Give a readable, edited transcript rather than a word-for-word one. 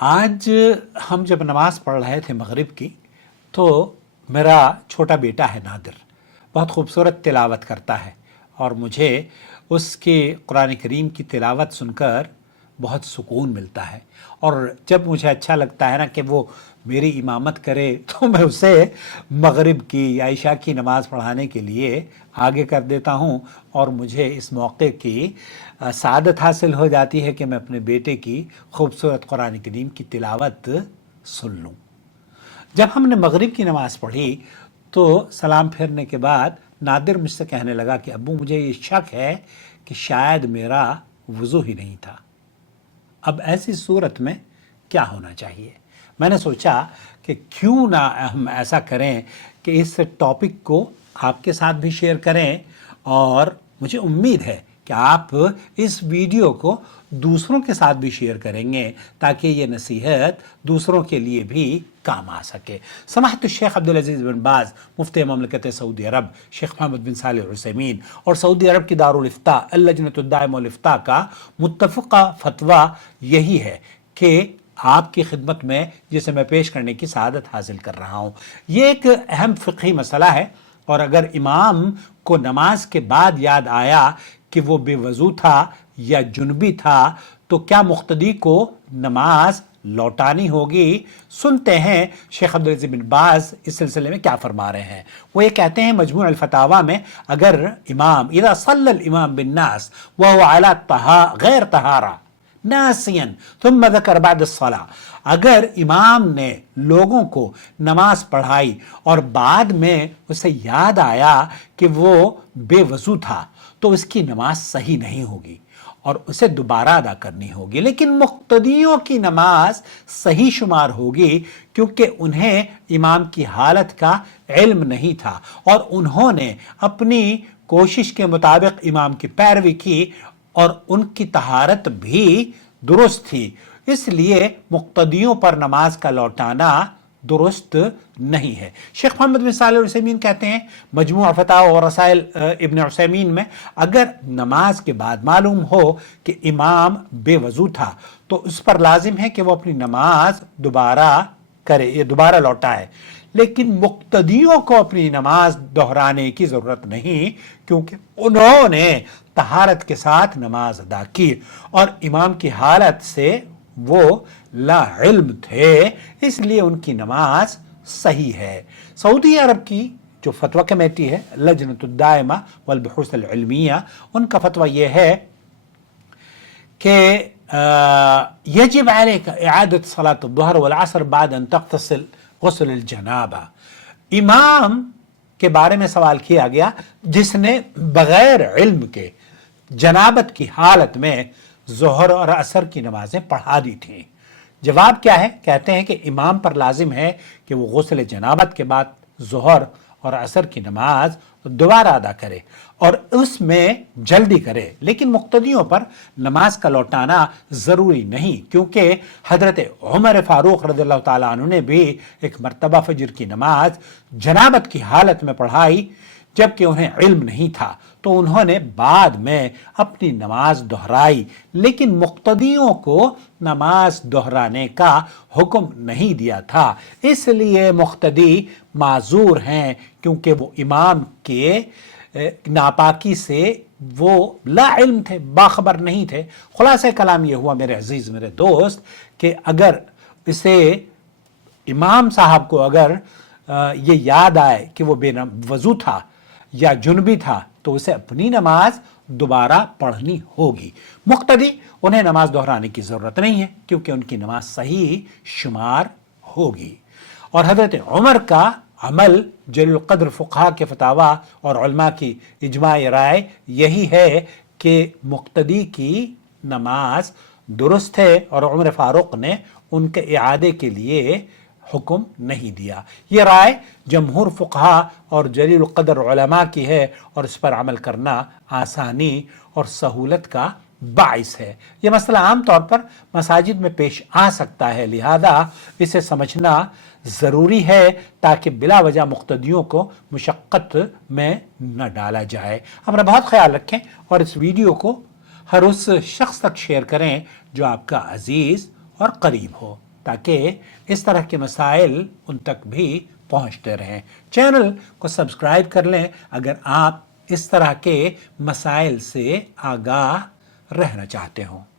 آج ہم جب نماز پڑھ رہے تھے مغرب کی تو میرا چھوٹا بیٹا ہے نادر، بہت خوبصورت تلاوت کرتا ہے اور مجھے اس کی قرآن کریم کی تلاوت سن کر بہت سکون ملتا ہے، اور جب مجھے اچھا لگتا ہے نا کہ وہ میری امامت کرے تو میں اسے مغرب کی یا عشاء کی نماز پڑھانے کے لیے آگے کر دیتا ہوں، اور مجھے اس موقع کی سعادت حاصل ہو جاتی ہے کہ میں اپنے بیٹے کی خوبصورت قرآن کریم کی تلاوت سن لوں۔ جب ہم نے مغرب کی نماز پڑھی تو سلام پھیرنے کے بعد نادر مجھ سے کہنے لگا کہ ابو مجھے یہ شک ہے کہ شاید میرا وضو ہی نہیں تھا، اب ایسی صورت میں کیا ہونا چاہیے؟ میں نے سوچا کہ کیوں نہ ہم ایسا کریں کہ اس ٹاپک کو آپ کے ساتھ بھی شیئر کریں، اور مجھے امید ہے کہ آپ اس ویڈیو کو دوسروں کے ساتھ بھی شیئر کریں گے تاکہ یہ نصیحت دوسروں کے لیے بھی کام آ سکے۔ سماحت الشیخ عبدالعزیز بن باز مفتی مملکت سعودی عرب، شیخ محمد بن صالح العثیمین اور سعودی عرب کی دارالافتاء اللجنۃ الدائمہ الافتاء کا متفقہ فتویٰ یہی ہے کہ آپ کی خدمت میں جسے میں پیش کرنے کی سعادت حاصل کر رہا ہوں۔ یہ ایک اہم فقہی مسئلہ ہے، اور اگر امام کو نماز کے بعد یاد آیا کہ وہ بے وضو تھا یا جنبی تھا تو کیا مقتدی کو نماز لوٹانی ہوگی؟ سنتے ہیں شیخ عبدالعزیز بن باز اس سلسلے میں کیا فرما رہے ہیں۔ وہ یہ کہتے ہیں مجموع الفتاویٰ میں، اگر امام اذا صلی الامام بالناس وهو على غیر طہارہ ناسیا ثم ذکر بعد الصلاة، اگر امام نے لوگوں کو نماز پڑھائی اور بعد میں اسے یاد آیا کہ وہ بے وضو تھا تو اس کی نماز صحیح نہیں ہوگی اور اسے دوبارہ ادا کرنی ہوگی، لیکن مقتدیوں کی نماز صحیح شمار ہوگی کیونکہ انہیں امام کی حالت کا علم نہیں تھا اور انہوں نے اپنی کوشش کے مطابق امام کی پیروی کی اور ان کی طہارت بھی درست تھی، اس لیے مقتدیوں پر نماز کا لوٹانا درست نہیں ہے۔ شیخ محمد بن صالح العثیمین کہتے ہیں مجموع فتاوی اور رسائل ابن عثیمین میں، اگر نماز کے بعد معلوم ہو کہ امام بے وضو تھا تو اس پر لازم ہے کہ وہ اپنی نماز دوبارہ کرے یا دوبارہ لوٹائے، لیکن مقتدیوں کو اپنی نماز دہرانے کی ضرورت نہیں کیونکہ انہوں نے طہارت کے ساتھ نماز ادا کی اور امام کی حالت سے وہ لا علم تھے، اس لیے ان کی نماز صحیح ہے۔ سعودی عرب کی جو فتویٰ کمیٹی ہے لجنۃ الدائمہ والبحوث العلمیہ، ان کا فتویٰ یہ ہے کہ یجب علیک اعادۃ صلاۃ الظہر والعصر بعد ان تغتسل غسل الجنابہ۔ امام کے بارے میں سوال کیا گیا جس نے بغیر علم کے جنابت کی حالت میں ظہر اور عصر کی نمازیں پڑھا دی تھیں۔ جواب کیا ہے؟ کہتے ہیں کہ امام پر لازم ہے کہ وہ غسل جنابت کے بعد ظہر اور عصر کی نماز دوبارہ ادا کرے اور اس میں جلدی کرے، لیکن مقتدیوں پر نماز کا لوٹانا ضروری نہیں کیونکہ حضرت عمر فاروق رضی اللہ تعالیٰ عنہ نے بھی ایک مرتبہ فجر کی نماز جنابت کی حالت میں پڑھائی جبکہ انہیں علم نہیں تھا، تو انہوں نے بعد میں اپنی نماز دہرائی، لیکن مقتدیوں کو نماز دہرانے کا حکم نہیں دیا تھا، اس لیے مقتدی معذور ہیں کیونکہ وہ امام کے ناپاکی سے وہ لا علم تھے، باخبر نہیں تھے۔ خلاصہ کلام یہ ہوا میرے عزیز میرے دوست کہ اگر اسے امام صاحب کو اگر یہ یاد آئے کہ وہ بے وضو تھا یا جنبی تھا تو اسے اپنی نماز دوبارہ پڑھنی ہوگی۔ مقتدی انہیں نماز دہرانے کی ضرورت نہیں ہے کیونکہ ان کی نماز صحیح شمار ہوگی۔ اور حضرت عمر کا عمل جلیل القدر فقہا کے فتاویٰ اور علماء کی اجماعی رائے یہی ہے کہ مقتدی کی نماز درست ہے اور عمر فاروق نے ان کے اعادے کے لیے حکم نہیں دیا۔ یہ رائے جمہور فقہا اور جلیل القدر علماء کی ہے اور اس پر عمل کرنا آسانی اور سہولت کا باعث ہے۔ یہ مسئلہ عام طور پر مساجد میں پیش آ سکتا ہے، لہذا اسے سمجھنا ضروری ہے تاکہ بلا وجہ مقتدیوں کو مشقت میں نہ ڈالا جائے۔ اپنا بہت خیال رکھیں اور اس ویڈیو کو ہر اس شخص تک شیئر کریں جو آپ کا عزیز اور قریب ہو۔ تاکہ اس طرح کے مسائل ان تک بھی پہنچتے رہیں۔ چینل کو سبسکرائب کر لیں اگر آپ اس طرح کے مسائل سے آگاہ رہنا چاہتے ہوں۔